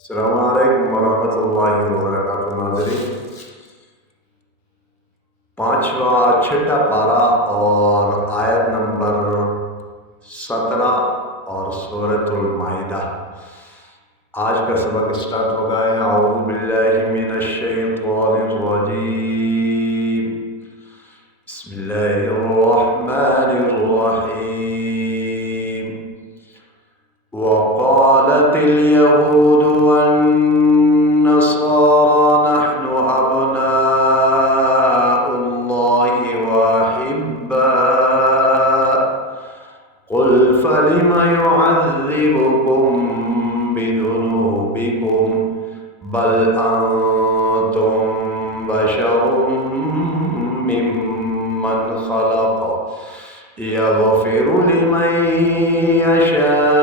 अस्सलामुअलैकुम वरहमतुल्लाहि वबरकातुहू। नाज़रीन, पांचवा छठा पारा और आयत नंबर 17 और सूरतुल माइदा। आज का सबक स्टार्ट हो गया है। औज़ु बिल्लाहि मिनश शैतानिर रजीम। बिस्मिल्लाहिर रहमानिर रहीम। वक़ालतिल यहूद वन्नसारा नहनु अब्नाउल्लाहि व अहिब्बाउहु क़ुल फलिम युअज़्ज़िबुकुम बिज़ुनूबिकुम बल अंतुम बशरुम मिम्मन खलक़ यग़फ़िरु लिमन यशाअ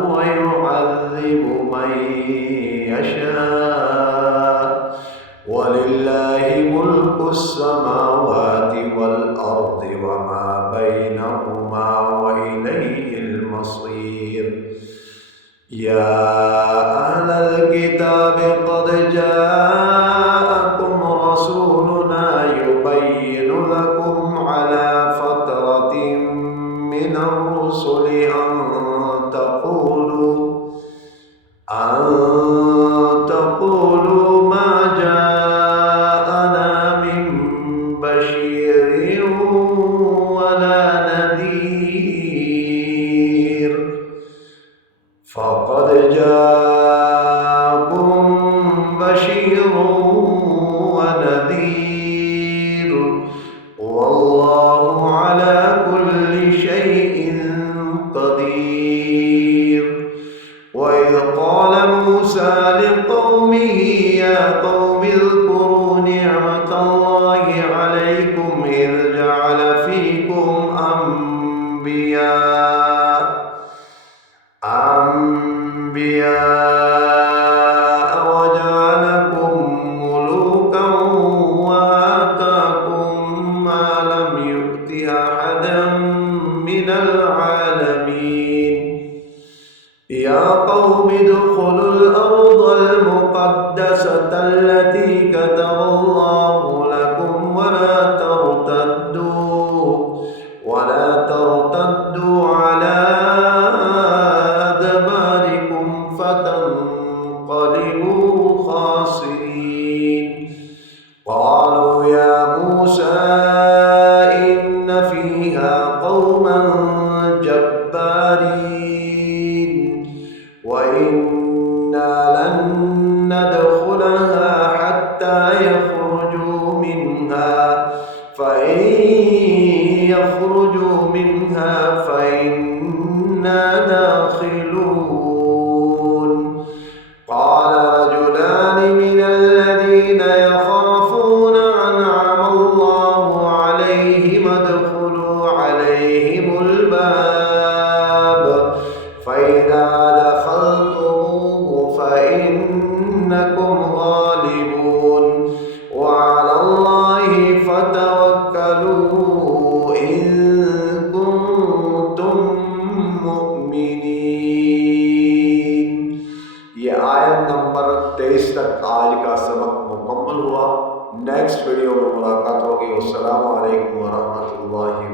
व युअज़्ज़िबु मन यशाअ वलिल्लाहि मुल्कुस समावाति वल अर्दि वमा बैनहुमा व इलैहिल मसीर। या अहलल किताबि क़द जाअकुम रसूलुना युबय्यिनु लकुम अला फ़त्रतिन मिनर रुसुलि अन तक़ूलू मा जाअना मिन बशीरिन वला नज़ीर फ़क़द जाअकुम बशीरुन व नज़ीर वल्लाहु अला कुल्लि शैइन क़दीर। वइज़ क़ाल मूसा लिक़ौमिही या क़ौमि उज़्कुरू निअमतल्लाहि अलैकुम इज़ जअल फ़ीकुम أنبياء وجعلكم ملوكا وآتاكم ما لم يؤت أحدا من العالمين يا قوم ادخلوا الأرض المقدسة التي كتب الله لكم ولا ترتدوا على أدباركم فتنقلبوا خاسرين. قالوا يا موسى إن فيها قوما جبارين وإنا لن ندخلها حتى يخرجوا منها فإن يخرجوا منها فإنا داخلون. قال رجلان من الذين يخافون أنعم الله عليهم ادخلوا عليهم الباب فإذا دخلتموه فإنكم غالبون وعلى الله فتوكلوا إن كنتم मुमिनीन। ये आयत नंबर 23 तक आज का सबक मुकम्मल हुआ। नेक्स्ट वीडियो में मुलाकात होगी। अस्सलामु अलैकुम वरहमतुल्लाहि